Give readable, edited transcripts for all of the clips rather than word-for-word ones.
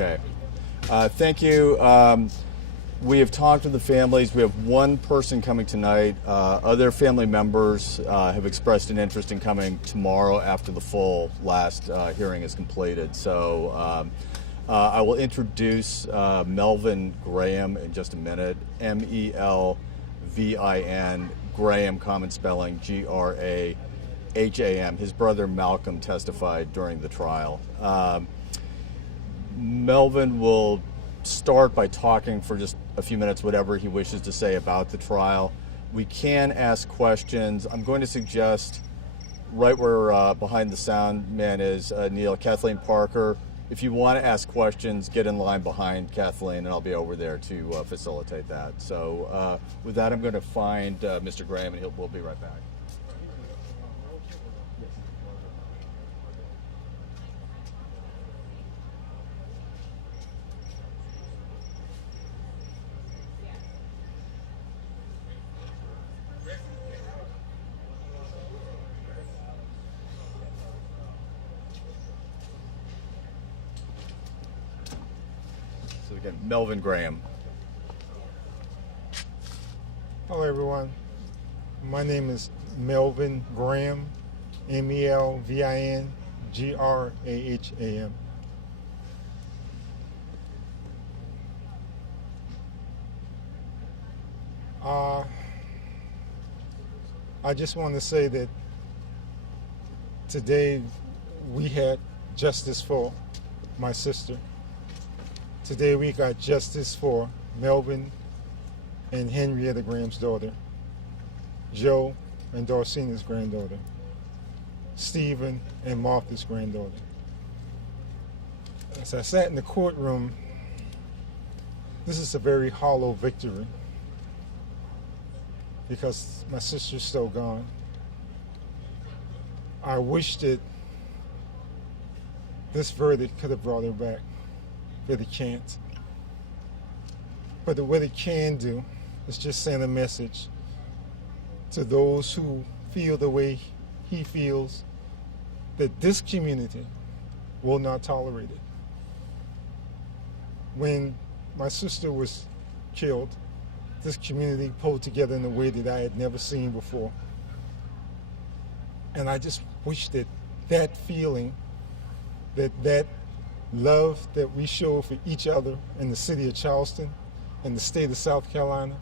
Okay. Thank you. We have talked to the families. We have one person coming tonight. Other family members have expressed an interest in coming tomorrow after the full last hearing is completed. So I will introduce Melvin Graham in just a minute. Melvin, Graham, common spelling, Graham. His brother Malcolm testified during the trial. Melvin will start by talking for just a few minutes, whatever he wishes to say about the trial. We can ask questions. I'm going to suggest right where behind the sound man is Neil, Kathleen Parker. If you want to ask questions, get in line behind Kathleen, and I'll be over there to facilitate that. So with that, I'm going to find Mr. Graham, and we'll be right back. So again, Melvin Graham. Hello, everyone. My name is Melvin Graham, Melvin Graham. I just want to say that today we had justice for my sister. Today we got justice for Melvin and Henrietta Graham's daughter, Joe and Dorcina's granddaughter, Stephen and Martha's granddaughter. As I sat in the courtroom, this is a very hollow victory because my sister's still gone. I wish that this verdict could have brought her back, but it can't. But what it can do is just send a message to those who feel the way he feels, that this community will not tolerate it. When my sister was killed, this community pulled together in a way that I had never seen before. And I just wish that that feeling, that love that we show for each other in the city of Charleston, in the state of South Carolina,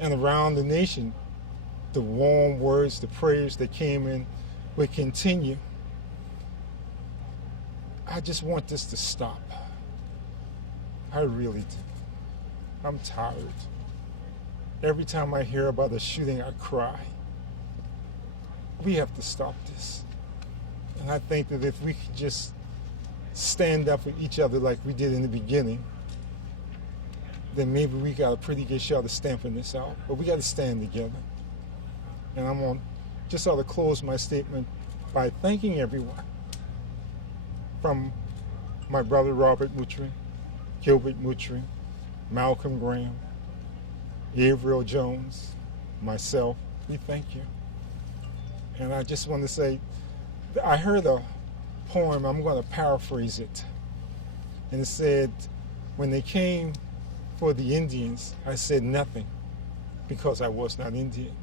and around the nation, the warm words, the prayers that came in would continue. I just want this to stop. I really do. I'm tired. Every time I hear about a shooting, I cry. We have to stop this. And I think that if we could just stand up for each other like we did in the beginning, then maybe we got a pretty good shot of stamping this out. But we got to stand together. And I'm going to just sort of close my statement by thanking everyone, from my brother Robert Moutry, Gilbert Moutry, Malcolm Graham, Gabriel Jones, myself. We thank you. And I just want to say, I heard a poem, I'm going to paraphrase it. And it said, when they came for the Indians, I said nothing because I was not Indian.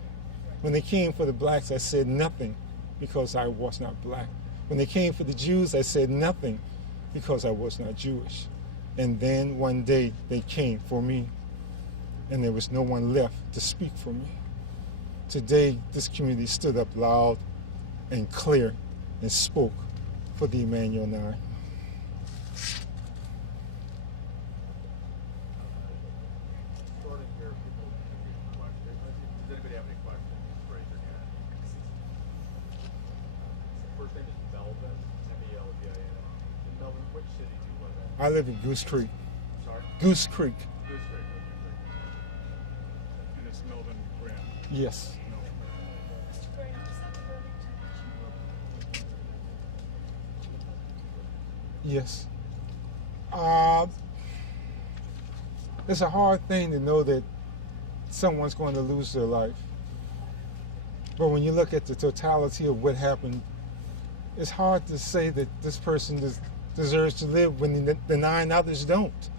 When they came for the blacks, I said nothing because I was not black. When they came for the Jews, I said nothing because I was not Jewish. And then one day they came for me, and there was no one left to speak for me. Today, this community stood up loud and clear and spoke for the Emmanuel Nine. I live in Goose Creek. Sorry? Goose Creek. Goose Creek. And it's Melvin Graham. Yes. Yes. It's a hard thing to know that someone's going to lose their life. But when you look at the totality of what happened, it's hard to say that this person deserves to live when the 9 others don't?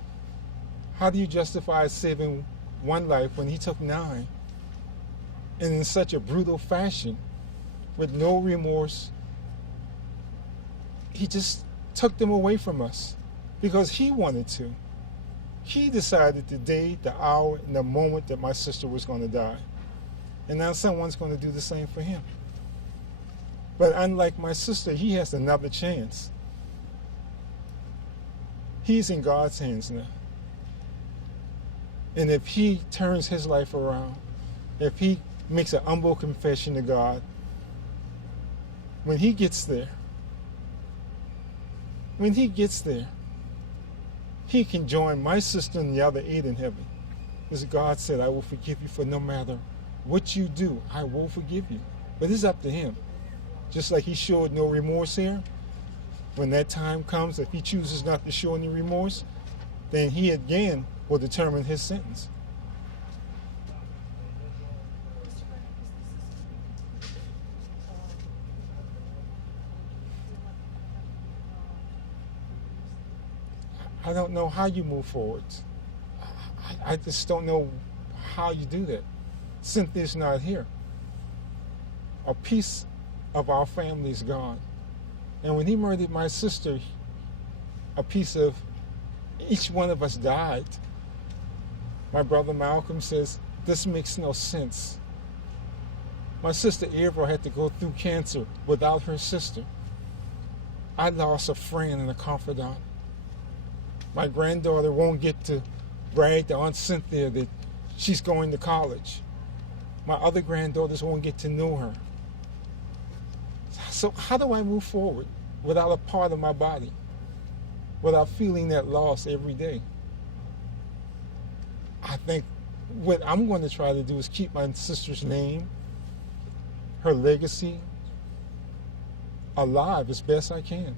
How do you justify saving one life when he took 9? And in such a brutal fashion, with no remorse, he just took them away from us because he wanted to. He decided the day, the hour, and the moment that my sister was going to die. And now someone's going to do the same for him. But unlike my sister, he has another chance. He's in God's hands now. And if he turns his life around, if he makes an humble confession to God, when he gets there, he can join my sister and the other 8 in heaven. Because God said, I will forgive you for no matter what you do, I will forgive you. But it's up to him. Just like he showed no remorse here, when that time comes, if he chooses not to show any remorse, then he again will determine his sentence. I don't know how you move forward. I just don't know how you do that. Cynthia's not here. A piece of our family is gone. And when he murdered my sister, a piece of each one of us died. My brother Malcolm says, this makes no sense. My sister April had to go through cancer without her sister. I lost a friend and a confidant. My granddaughter won't get to brag to Aunt Cynthia that she's going to college. My other granddaughters won't get to know her. So how do I move forward without a part of my body, without feeling that loss every day? I think what I'm going to try to do is keep my sister's name, her legacy, alive as best I can,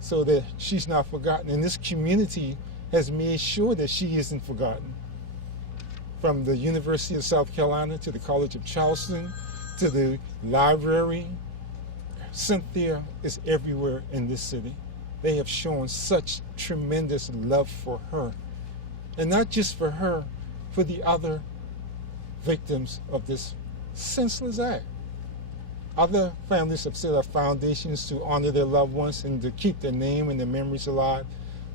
so that she's not forgotten. And this community has made sure that she isn't forgotten. From the University of South Carolina to the College of Charleston to the library, Cynthia is everywhere in this city. They have shown such tremendous love for her. And not just for her, for the other victims of this senseless act. Other families have set up foundations to honor their loved ones and to keep their name and their memories alive.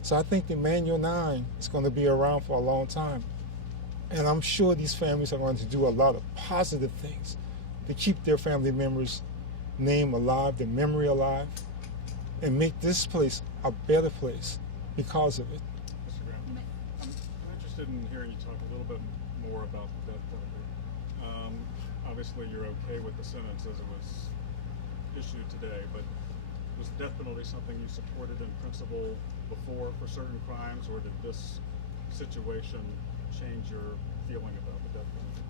So I think the Manual 9 is going to be around for a long time. And I'm sure these families are going to do a lot of positive things to keep their family members' name alive, their memory alive, and make this place a better place because of it. Mr. Graham, I'm interested in hearing you talk a little bit more about the death penalty. Obviously, you're okay with the sentence as it was issued today, but was the death penalty something you supported in principle before for certain crimes, or did this situation change your feeling about the death penalty?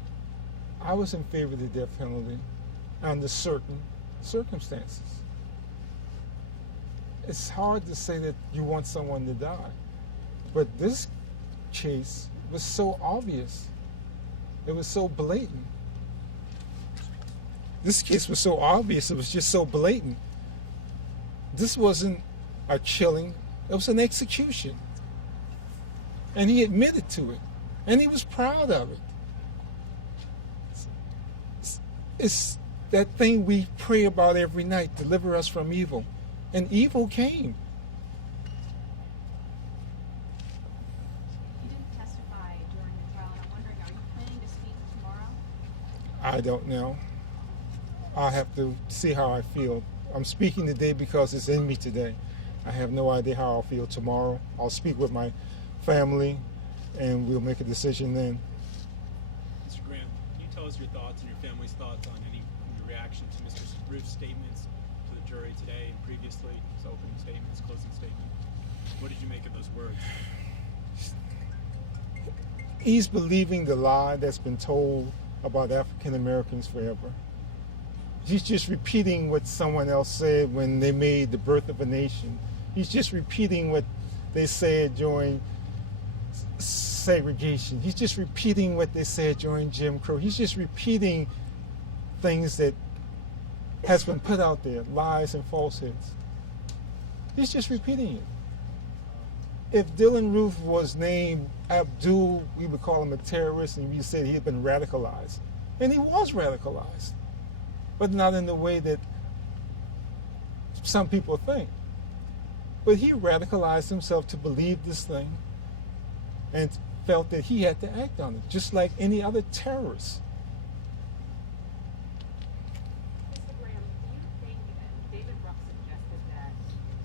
I was in favor of the death penalty under certain circumstances. It's hard to say that you want someone to die, but this case was so obvious. It was so blatant. This case was so obvious, it was just so blatant. This wasn't a killing, it was an execution. And he admitted to it, and he was proud of it. It's that thing we pray about every night, deliver us from evil. And evil came. You didn't testify during the trial, and I'm wondering, are you planning to speak tomorrow? I don't know. I'll have to see how I feel. I'm speaking today because it's in me today. I have no idea how I'll feel tomorrow. I'll speak with my family, and we'll make a decision then. Mr. Graham, can you tell us your thoughts and your family's thoughts on any reaction to Mr. Roof's statements to the jury today and previously, his opening statement, his closing statement? What did you make of those words? He's believing the lie that's been told about African Americans forever. He's just repeating what someone else said when they made The Birth of a Nation. He's just repeating what they said during segregation. He's just repeating what they said during Jim Crow. He's just repeating things that has been put out there, lies and falsehoods. He's just repeating it. If Dylann Roof was named Abdul, we would call him a terrorist, and we said he had been radicalized. And he was radicalized, but not in the way that some people think. But he radicalized himself to believe this thing and felt that he had to act on it, just like any other terrorist. Mr. Graham, do you think David Ruff suggested that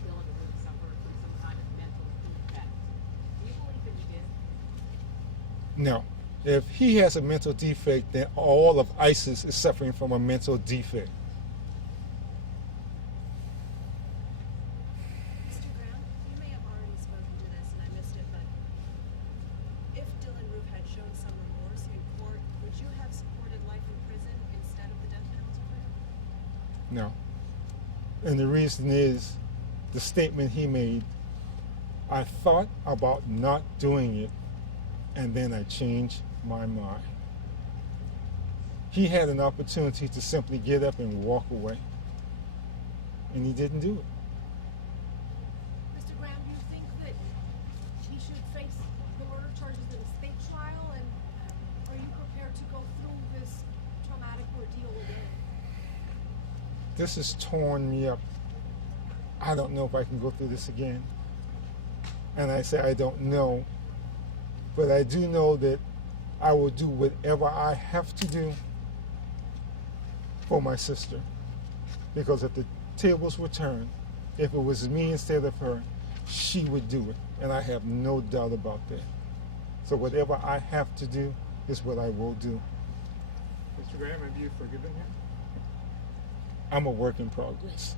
Dylann Roof suffered from some kind of mental defect? Do you believe that he did? No. If he has a mental defect, then all of ISIS is suffering from a mental defect. Mr. Graham, you may have already spoken to this and I missed it, but if Dylann Roof had shown some remorse in court, would you have supported life in prison instead of the death penalty for him? No. And the reason is the statement he made. I thought about not doing it, and then I changed my mind. He had an opportunity to simply get up and walk away, and he didn't do it. Mr. Graham, do you think that he should face the murder charges in a state trial, and are you prepared to go through this traumatic ordeal again? This has torn me up. I don't know if I can go through this again. And I say I don't know, but I do know that I will do whatever I have to do for my sister. Because if the tables were turned, if it was me instead of her, she would do it. And I have no doubt about that. So whatever I have to do is what I will do. Mr. Graham, have you forgiven him? I'm a work in progress.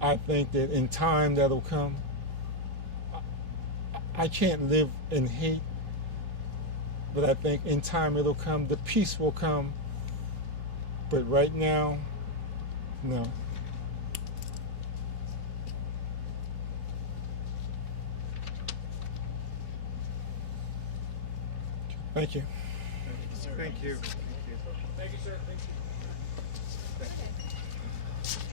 I think that in time that'll come. I can't live in hate, but I think in time it'll come. The peace will come. But right now, no. Thank you. Thank you. Thank you, sir. Thank you.